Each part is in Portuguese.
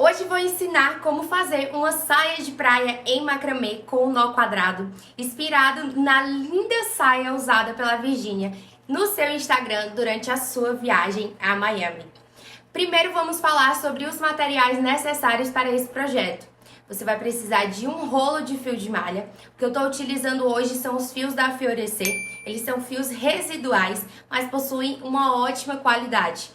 Hoje vou ensinar como fazer uma saia de praia em macramê com nó quadrado, inspirado na linda saia usada pela Virgínia no seu Instagram durante a sua viagem a Miami. Primeiro vamos falar sobre os materiais necessários para esse projeto. Você vai precisar de um rolo de fio de malha. O que eu estou utilizando hoje são os fios da Fiorecer. Eles são fios residuais, mas possuem uma ótima qualidade.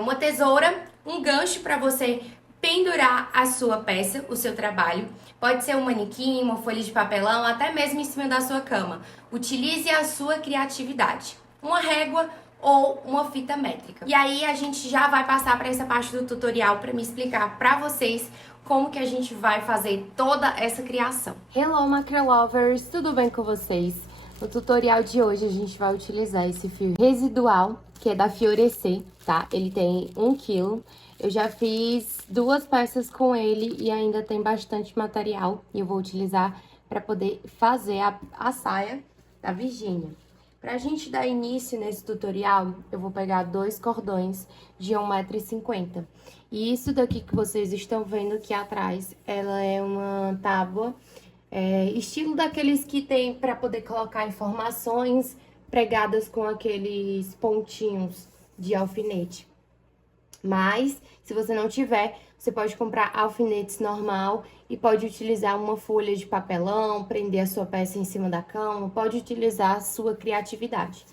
Uma tesoura, um gancho para você pendurar a sua peça, o seu trabalho. Pode ser um manequim, uma folha de papelão, até mesmo em cima da sua cama. Utilize a sua criatividade. Uma régua ou uma fita métrica. E aí a gente já vai passar para essa parte do tutorial para me explicar para vocês como que a gente vai fazer toda essa criação. Hello, Macra Lovers! Tudo bem com vocês? No tutorial de hoje a gente vai utilizar esse fio residual, que é da Fiorecer, tá? Ele tem 1 kg. Eu já fiz 2 peças com ele e ainda tem bastante material. E eu vou utilizar para poder fazer a saia da Virgínia. Pra gente dar início nesse tutorial, eu vou pegar 2 cordões de 1,50 m. E isso daqui que vocês estão vendo aqui atrás, ela é uma tábua, estilo daqueles que tem para poder colocar informações pregadas com aqueles pontinhos de alfinete. Mas, se você não tiver, você pode comprar alfinetes normal e pode utilizar uma folha de papelão, prender a sua peça em cima da cama, pode utilizar a sua criatividade.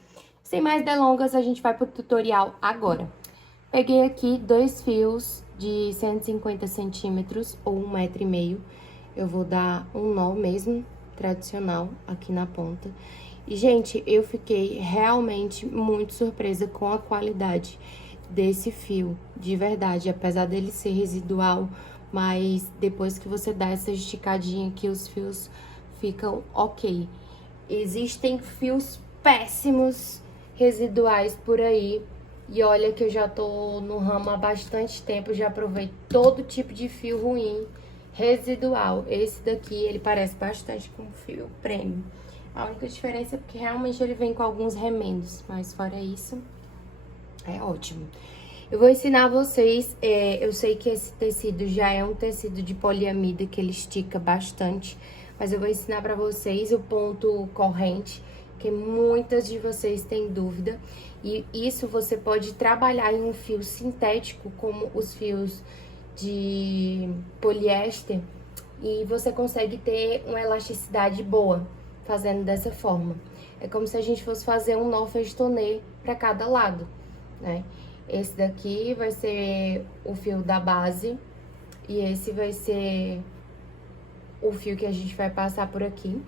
Sem mais delongas, a gente vai pro tutorial agora. Peguei aqui 2 fios de 150 centímetros ou 1,5 m. Eu vou dar um nó mesmo, tradicional, aqui na ponta. E, gente, eu fiquei realmente muito surpresa com a qualidade desse fio, de verdade, apesar dele ser residual, mas depois que você dá essa esticadinha aqui, os fios ficam ok. Existem fios péssimos residuais por aí, e olha que eu já tô no ramo há bastante tempo, já provei todo tipo de fio ruim, residual. Esse daqui, ele parece bastante com fio premium. A única diferença é porque realmente ele vem com alguns remendos, mas fora isso, é ótimo. Eu vou ensinar vocês, eu sei que esse tecido já é um tecido de poliamida, que ele estica bastante, mas eu vou ensinar pra vocês o ponto corrente, que muitas de vocês têm dúvida. E isso você pode trabalhar em um fio sintético, como os fios de poliéster, e você consegue ter uma elasticidade boa fazendo dessa forma. É como se a gente fosse fazer um nó festonê para cada lado, né? Esse daqui vai ser o fio da base e esse vai ser o fio que a gente vai passar por aqui.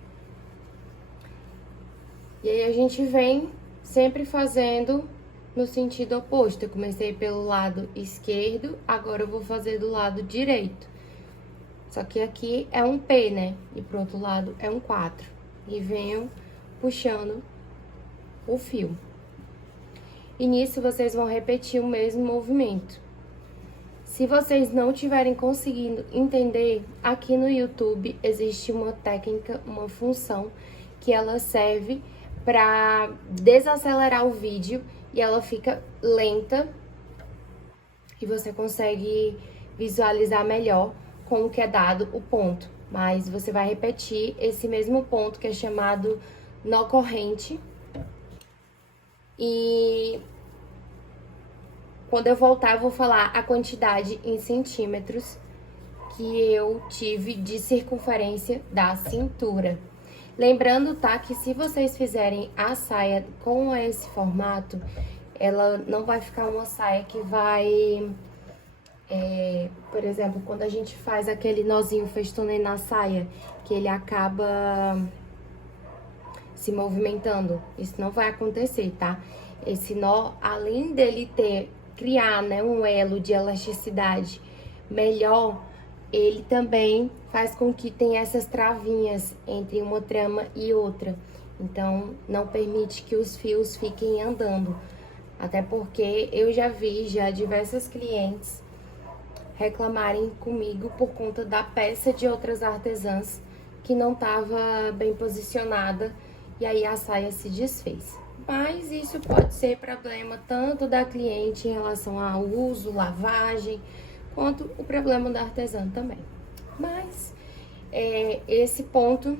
E aí a gente vem sempre fazendo no sentido oposto. Eu comecei pelo lado esquerdo, agora eu vou fazer do lado direito. Só que aqui é um P, né? E pro outro lado é um 4. E venho puxando o fio. E nisso vocês vão repetir o mesmo movimento. Se vocês não tiverem conseguindo entender, aqui no YouTube existe uma técnica, uma função, que ela serve para desacelerar o vídeo e ela fica lenta e você consegue visualizar melhor como que é dado o ponto. Mas você vai repetir esse mesmo ponto que é chamado nó corrente. E quando eu voltar, eu vou falar a quantidade em centímetros que eu tive de circunferência da cintura. Lembrando, tá, que se vocês fizerem a saia com esse formato, ela não vai ficar uma saia que vai... por exemplo, quando a gente faz aquele nozinho festonê na saia, que ele acaba se movimentando, isso não vai acontecer, tá? Esse nó, além dele criar, né, um elo de elasticidade melhor, ele também faz com que tenha essas travinhas entre uma trama e outra. Então, não permite que os fios fiquem andando. Até porque eu já vi diversas clientes reclamarem comigo por conta da peça de outras artesãs que não estava bem posicionada e aí a saia se desfez. Mas isso pode ser problema tanto da cliente em relação ao uso, lavagem, quanto o problema da artesã também. Mas esse ponto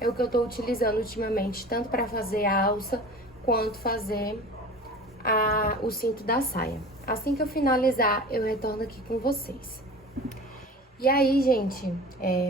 é o que eu tô utilizando ultimamente, tanto para fazer a alça, quanto fazer o cinto da saia. Assim que eu finalizar, eu retorno aqui com vocês. E aí, gente,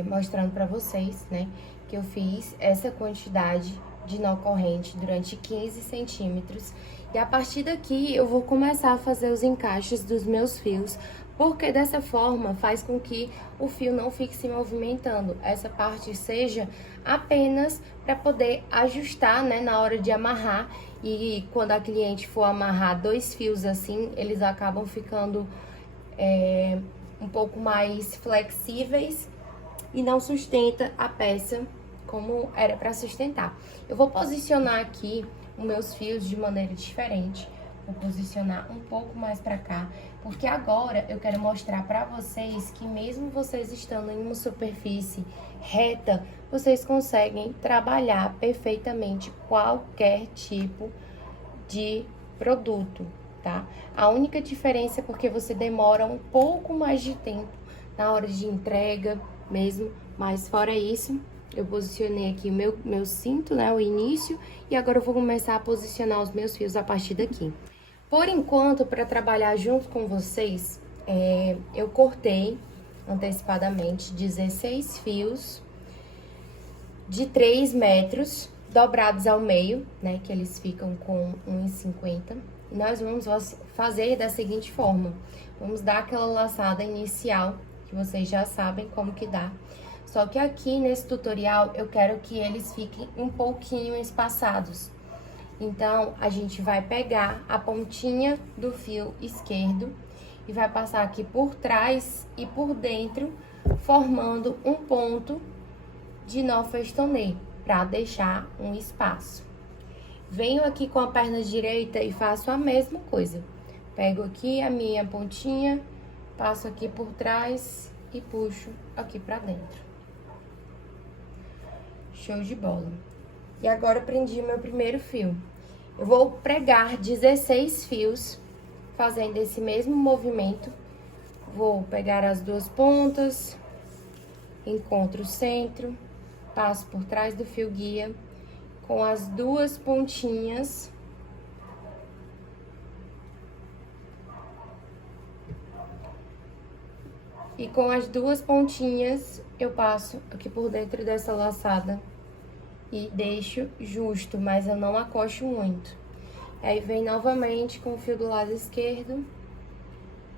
mostrando pra vocês, né, que eu fiz essa quantidade de nó corrente durante 15 centímetros. E a partir daqui, eu vou começar a fazer os encaixes dos meus fios, porque dessa forma faz com que o fio não fique se movimentando. Essa parte seja apenas para poder ajustar, né, na hora de amarrar. E quando a cliente for amarrar 2 fios assim, eles acabam ficando um pouco mais flexíveis e não sustenta a peça como era para sustentar. Eu vou posicionar aqui os meus fios de maneira diferente. Vou posicionar um pouco mais para cá, porque agora eu quero mostrar para vocês que mesmo vocês estando em uma superfície reta, vocês conseguem trabalhar perfeitamente qualquer tipo de produto, tá? A única diferença é porque você demora um pouco mais de tempo na hora de entrega mesmo, mas fora isso, eu posicionei aqui o meu cinto, né, o início, e agora eu vou começar a posicionar os meus fios a partir daqui. Por enquanto, para trabalhar junto com vocês, eu cortei antecipadamente 16 fios de 3 metros, dobrados ao meio, né, que eles ficam com 1,50. Nós vamos fazer da seguinte forma: vamos dar aquela laçada inicial, que vocês já sabem como que dá. Só que aqui nesse tutorial eu quero que eles fiquem um pouquinho espaçados. Então, a gente vai pegar a pontinha do fio esquerdo e vai passar aqui por trás e por dentro, formando um ponto de nó festonê, para deixar um espaço. Venho aqui com a perna direita e faço a mesma coisa. Pego aqui a minha pontinha, passo aqui por trás e puxo aqui pra dentro. Show de bola. E agora eu prendi o meu primeiro fio. Eu vou pregar 16 fios, fazendo esse mesmo movimento. Vou pegar as duas pontas, encontro o centro, passo por trás do fio guia, com as duas pontinhas. E com as duas pontinhas, eu passo aqui por dentro dessa laçada e deixo justo, mas eu não acocho muito. Aí, vem novamente com o fio do lado esquerdo,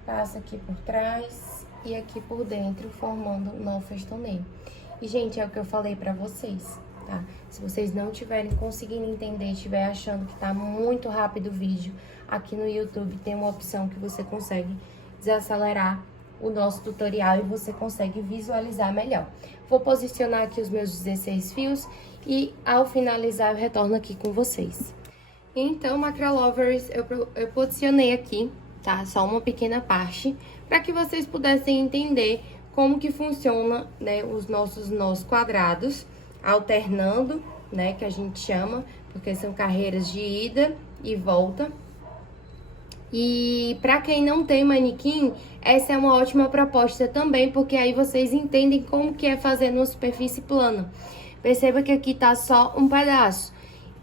passa aqui por trás e aqui por dentro, formando um nó festonê. E, gente, é o que eu falei pra vocês, tá? Se vocês não estiverem conseguindo entender, estiver achando que tá muito rápido o vídeo, aqui no YouTube tem uma opção que você consegue desacelerar o nosso tutorial e você consegue visualizar melhor. Vou posicionar aqui os meus 16 fios e ao finalizar eu retorno aqui com vocês. Então, Macralovers, eu posicionei aqui, tá? Só uma pequena parte, para que vocês pudessem entender como que funciona, né, os nossos nós quadrados, alternando, né, que a gente chama, porque são carreiras de ida e volta. E para quem não tem manequim, essa é uma ótima proposta também, porque aí vocês entendem como que é fazer numa superfície plana. Perceba que aqui tá só um pedaço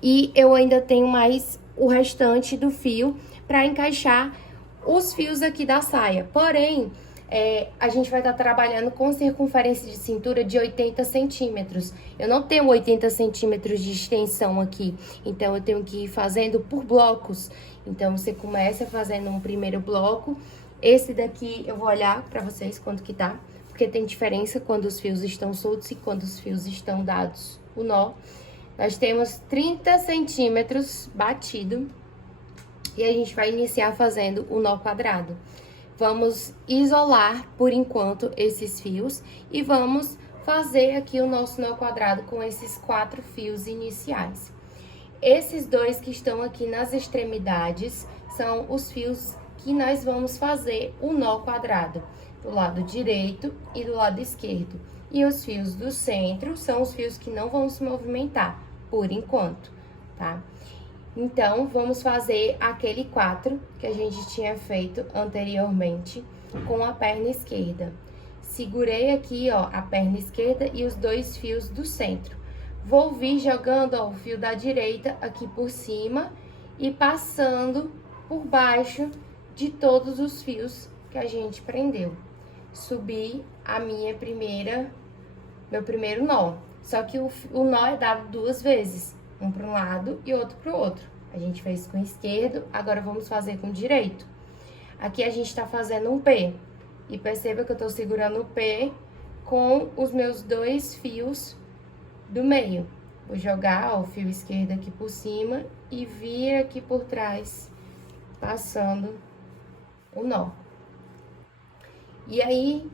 e eu ainda tenho mais o restante do fio para encaixar os fios aqui da saia. Porém, a gente vai estar trabalhando com circunferência de cintura de 80 centímetros. Eu não tenho 80 centímetros de extensão aqui, então eu tenho que ir fazendo por blocos. Então, você começa fazendo um primeiro bloco. Esse daqui eu vou olhar pra vocês quanto que tá, porque tem diferença quando os fios estão soltos e quando os fios estão dados o nó. Nós temos 30 centímetros batido e a gente vai iniciar fazendo o nó quadrado. Vamos isolar, por enquanto, esses fios e vamos fazer aqui o nosso nó quadrado com esses 4 fios iniciais. Esses dois que estão aqui nas extremidades são os fios que nós vamos fazer o nó quadrado, do lado direito e do lado esquerdo. E os fios do centro são os fios que não vão se movimentar, por enquanto, tá? Então, vamos fazer aquele 4 que a gente tinha feito anteriormente. com a perna esquerda. Segurei aqui, ó, a perna esquerda e os 2 fios do centro. Vou vir jogando, ó, o fio da direita aqui por cima e passando por baixo de todos os fios que a gente prendeu. Subi a meu primeiro nó. Só que o nó é dado 2 vezes, um para um lado e outro para o outro. A gente fez com o esquerdo, agora vamos fazer com o direito. Aqui a gente tá fazendo um P. E perceba que eu tô segurando o P com os meus 2 fios do meio. Vou jogar, ó, o fio esquerdo aqui por cima e vir aqui por trás, passando o nó. E aí,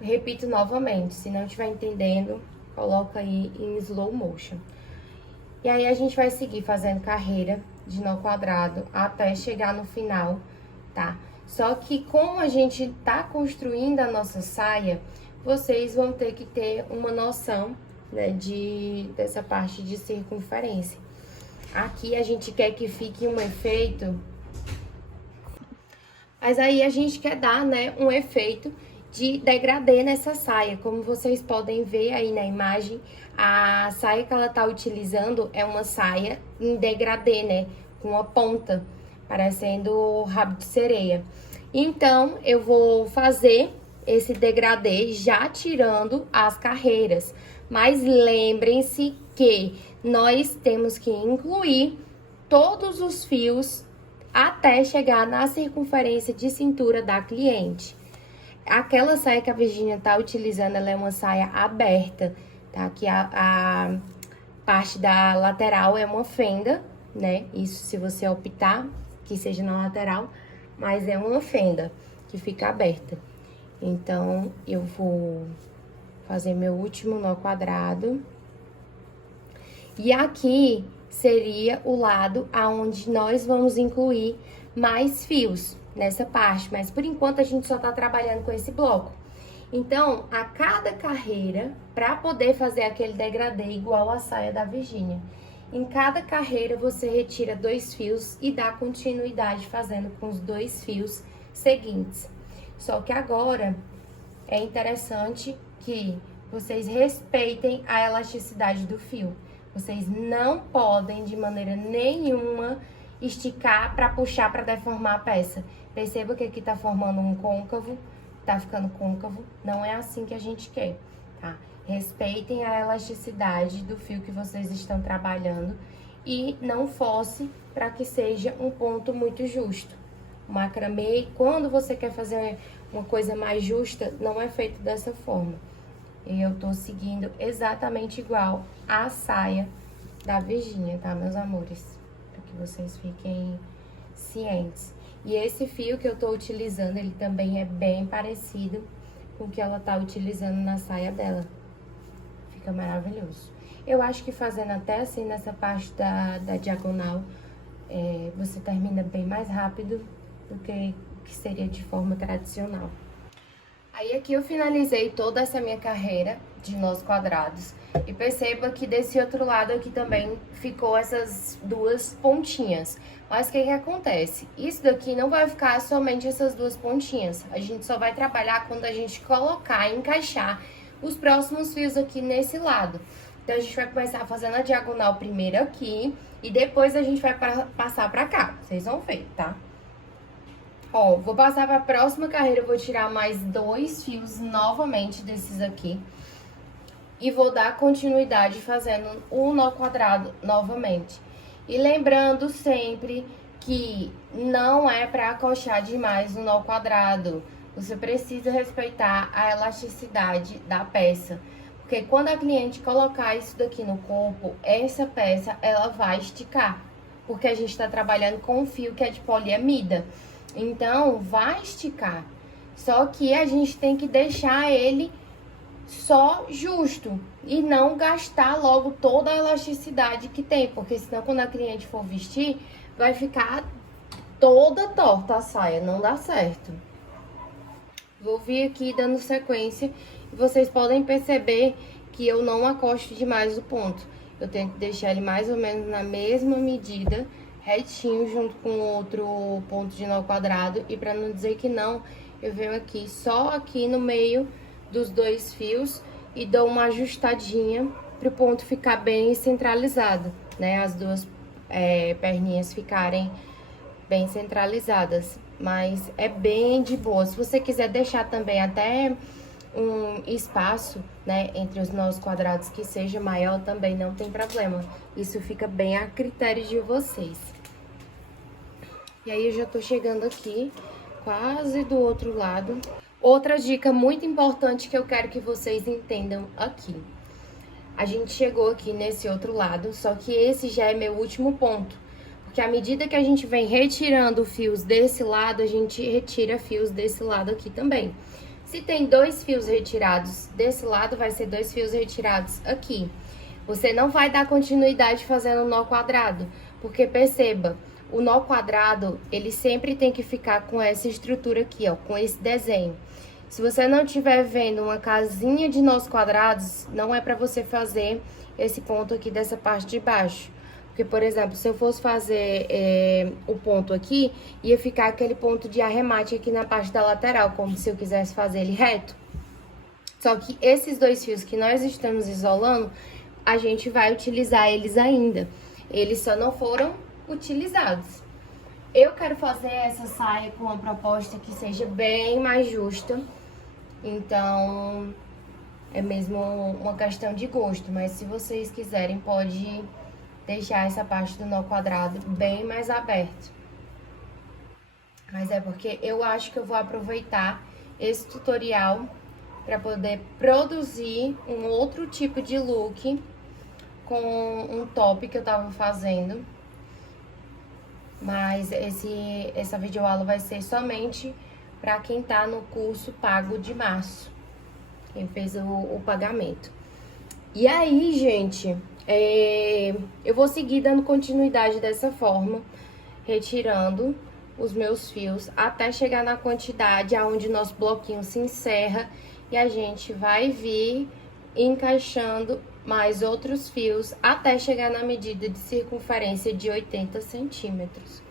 repito novamente, se não estiver entendendo, coloca aí em slow motion. E aí, a gente vai seguir fazendo carreira de nó quadrado até chegar no final, tá? Só que como a gente tá construindo a nossa saia, vocês vão ter que ter uma noção, né, dessa parte de circunferência. Aqui a gente quer que fique um efeito, mas aí a gente quer dar, né, um efeito de degradê nessa saia. Como vocês podem ver aí na imagem, a saia que ela tá utilizando é uma saia em degradê, né, com a ponta, parecendo rabo de sereia. Então, eu vou fazer esse degradê já tirando as carreiras. Mas lembrem-se que nós temos que incluir todos os fios até chegar na circunferência de cintura da cliente. Aquela saia que a Virgínia tá utilizando, ela é uma saia aberta, tá? Que a parte da lateral é uma fenda, né? Isso se você optar que seja na lateral, mas é uma fenda que fica aberta. Então, eu vou fazer meu último nó quadrado. E aqui seria o lado aonde nós vamos incluir mais fios nessa parte, mas por enquanto a gente só tá trabalhando com esse bloco. Então, a cada carreira, para poder fazer aquele degradê igual a saia da Virgínia, em cada carreira você retira 2 fios e dá continuidade fazendo com os 2 fios seguintes. Só que agora é interessante que vocês respeitem a elasticidade do fio. Vocês não podem de maneira nenhuma esticar para puxar para deformar a peça. Perceba que aqui tá formando um côncavo, tá ficando côncavo, não é assim que a gente quer, tá? Respeitem a elasticidade do fio que vocês estão trabalhando e não force para que seja um ponto muito justo. O macramê, quando você quer fazer uma coisa mais justa, não é feito dessa forma. E eu tô seguindo exatamente igual a saia da Virgínia, tá, meus amores? Para que vocês fiquem cientes. E esse fio que eu tô utilizando, ele também é bem parecido com o que ela tá utilizando na saia dela. Fica maravilhoso. Eu acho que fazendo até assim nessa parte da diagonal, você termina bem mais rápido do que seria de forma tradicional. Aí aqui eu finalizei toda essa minha carreira de nós quadrados. E perceba que desse outro lado aqui também ficou essas 2 pontinhas. Mas o que acontece? Isso daqui não vai ficar somente essas 2 pontinhas. A gente só vai trabalhar quando a gente colocar, encaixar os próximos fios aqui nesse lado. Então, a gente vai começar fazendo a diagonal primeiro aqui e depois a gente vai passar pra cá. Vocês vão ver, tá? Ó, vou passar pra próxima carreira, eu vou tirar mais 2 fios novamente desses aqui. E vou dar continuidade fazendo um nó quadrado novamente. E lembrando sempre que não é pra acochar demais o nó quadrado. Você precisa respeitar a elasticidade da peça. Porque quando a cliente colocar isso daqui no corpo, essa peça, ela vai esticar. Porque a gente tá trabalhando com um fio que é de poliamida. Então, vai esticar. Só que a gente tem que deixar ele só justo. E não gastar logo toda a elasticidade que tem. Porque senão, quando a cliente for vestir, vai ficar toda torta a saia. Não dá certo. Vou vir aqui dando sequência. E vocês podem perceber que eu não acosto demais o ponto. Eu tento deixar ele mais ou menos na mesma medida, retinho, junto com outro ponto de nó quadrado. E pra não dizer que não, eu venho aqui, só aqui no meio dos dois fios e dou uma ajustadinha pro ponto ficar bem centralizado, né? As duas perninhas ficarem bem centralizadas, mas é bem de boa. Se você quiser deixar também até um espaço, né, entre os nós quadrados que seja maior, também não tem problema. Isso fica bem a critério de vocês. E aí eu já tô chegando aqui, quase do outro lado. Outra dica muito importante que eu quero que vocês entendam aqui. A gente chegou aqui nesse outro lado, só que esse já é meu último ponto. Porque à medida que a gente vem retirando fios desse lado, a gente retira fios desse lado aqui também. Se tem 2 fios retirados desse lado, vai ser 2 fios retirados aqui. Você não vai dar continuidade fazendo nó quadrado, porque perceba, o nó quadrado, ele sempre tem que ficar com essa estrutura aqui, ó, com esse desenho. Se você não estiver vendo uma casinha de nós quadrados, não é para você fazer esse ponto aqui dessa parte de baixo. Porque, por exemplo, se eu fosse fazer o ponto aqui, ia ficar aquele ponto de arremate aqui na parte da lateral, como se eu quisesse fazer ele reto. Só que esses 2 fios que nós estamos isolando, a gente vai utilizar eles ainda. Eles só não foram utilizados. Eu quero fazer essa saia com uma proposta que seja bem mais justa. Então, é mesmo uma questão de gosto. Mas se vocês quiserem, pode deixar essa parte do nó quadrado bem mais aberto. Mas é porque eu acho que eu vou aproveitar esse tutorial para poder produzir um outro tipo de look com um top que eu tava fazendo. Mas essa videoaula vai ser somente para quem tá no curso pago de março. Quem fez o pagamento. E aí, gente, eu vou seguir dando continuidade dessa forma, retirando os meus fios até chegar na quantidade aonde nosso bloquinho se encerra e a gente vai vir encaixando mais outros fios até chegar na medida de circunferência de 80 centímetros.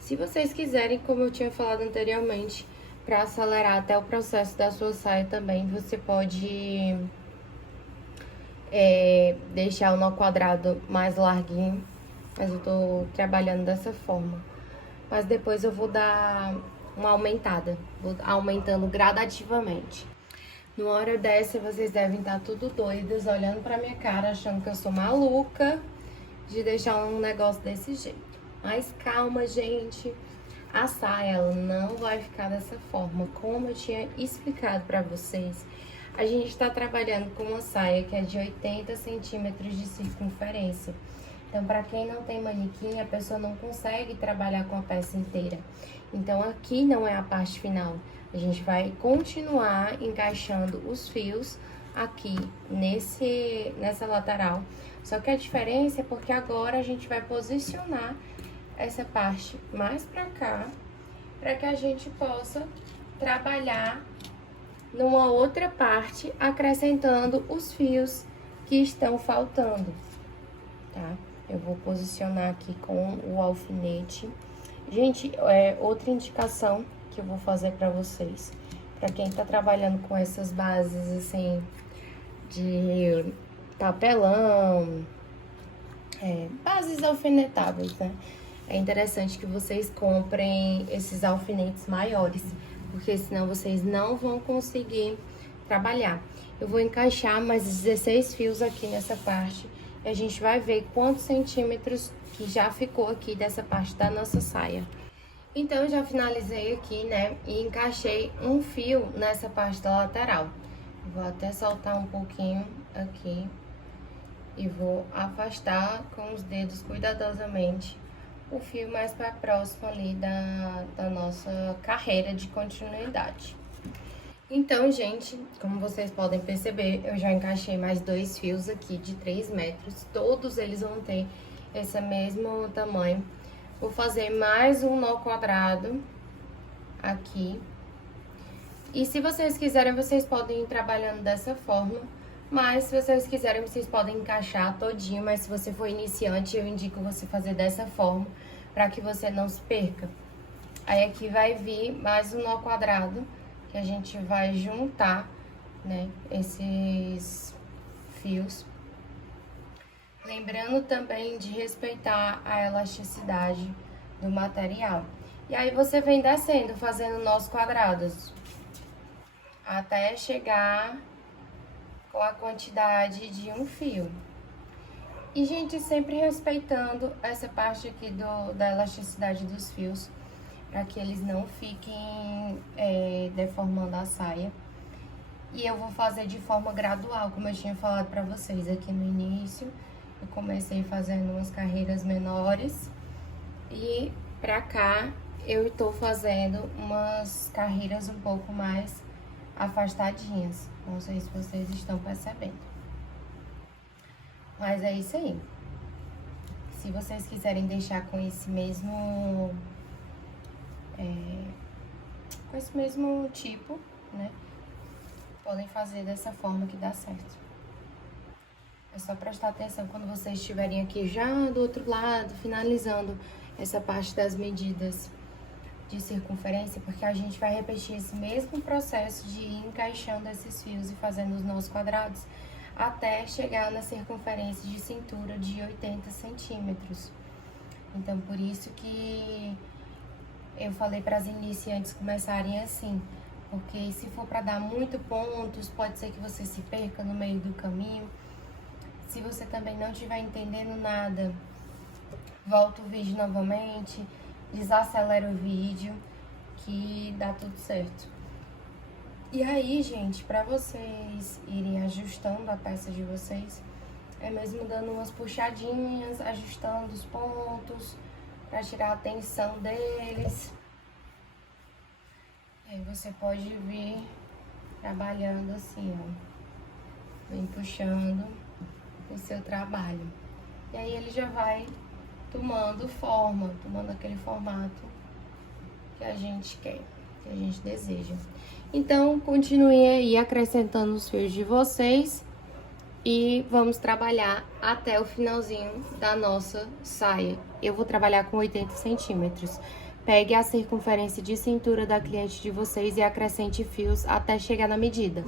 Se vocês quiserem, como eu tinha falado anteriormente, para acelerar até o processo da sua saia também, você pode deixar o nó quadrado mais larguinho, mas eu tô trabalhando dessa forma. Mas depois eu vou dar uma aumentada, vou aumentando gradativamente. Numa hora dessa, vocês devem estar tudo doidos, olhando pra minha cara, achando que eu sou maluca de deixar um negócio desse jeito. Mas calma, gente, a saia ela não vai ficar dessa forma, como eu tinha explicado pra vocês. A gente tá trabalhando com uma saia que é de 80 centímetros de circunferência. Então, para quem não tem manequim, a pessoa não consegue trabalhar com a peça inteira. Então, aqui não é a parte final. A gente vai continuar encaixando os fios aqui nessa lateral. Só que a diferença é porque agora a gente vai posicionar essa parte mais pra cá, para que a gente possa trabalhar numa outra parte, acrescentando os fios que estão faltando, tá? Eu vou posicionar aqui com o alfinete. Gente, outra indicação que eu vou fazer pra vocês, pra quem tá trabalhando com essas bases, assim, de papelão, bases alfinetáveis, né? É interessante que vocês comprem esses alfinetes maiores, porque senão vocês não vão conseguir trabalhar. Eu vou encaixar mais 16 fios aqui nessa parte e a gente vai ver quantos centímetros que já ficou aqui dessa parte da nossa saia. Então, eu já finalizei aqui, né, e encaixei um fio nessa parte da lateral. Vou até soltar um pouquinho aqui e vou afastar com os dedos cuidadosamente o fio mais para próximo ali da nossa carreira de continuidade. Então, gente, como vocês podem perceber, eu já encaixei mais 2 fios aqui de 3 metros. Todos eles vão ter esse mesmo tamanho. Vou fazer mais um nó quadrado aqui. E se vocês quiserem, vocês podem ir trabalhando dessa forma. Mas se vocês quiserem, vocês podem encaixar todinho. Mas se você for iniciante, eu indico você fazer dessa forma, para que você não se perca. Aí aqui vai vir mais um nó quadrado, que a gente vai juntar, né, esses fios. Lembrando também de respeitar a elasticidade do material. E aí você vem descendo, fazendo nós quadrados, até chegar com a quantidade de um fio. E, gente, sempre respeitando essa parte aqui da elasticidade dos fios, para que eles não fiquem deformando a saia. E eu vou fazer de forma gradual, como eu tinha falado para vocês aqui no início. Eu comecei fazendo umas carreiras menores e pra cá eu tô fazendo umas carreiras um pouco mais afastadinhas. Não sei se vocês estão percebendo. Mas é isso aí. Se vocês quiserem deixar com esse mesmo tipo, né? Podem fazer dessa forma que dá certo. É só prestar atenção quando vocês estiverem aqui já do outro lado, finalizando essa parte das medidas de circunferência, porque a gente vai repetir esse mesmo processo de ir encaixando esses fios e fazendo os nós quadrados até chegar na circunferência de cintura de 80 centímetros. Então, por isso que eu falei para as iniciantes começarem assim, porque se for para dar muito pontos, pode ser que você se perca no meio do caminho. Se você também não estiver entendendo nada, volta o vídeo novamente, desacelera o vídeo, que dá tudo certo. E aí, gente, pra vocês irem ajustando a peça de vocês, é mesmo dando umas puxadinhas, ajustando os pontos, pra tirar a tensão deles. Aí você pode vir trabalhando assim, ó, vem puxando o seu trabalho. E aí ele já vai tomando forma, tomando aquele formato que a gente quer, que a gente deseja. Então, continuem aí acrescentando os fios de vocês e vamos trabalhar até o finalzinho da nossa saia. Eu vou trabalhar com 80 centímetros. Pegue a circunferência de cintura da cliente de vocês e acrescente fios até chegar na medida.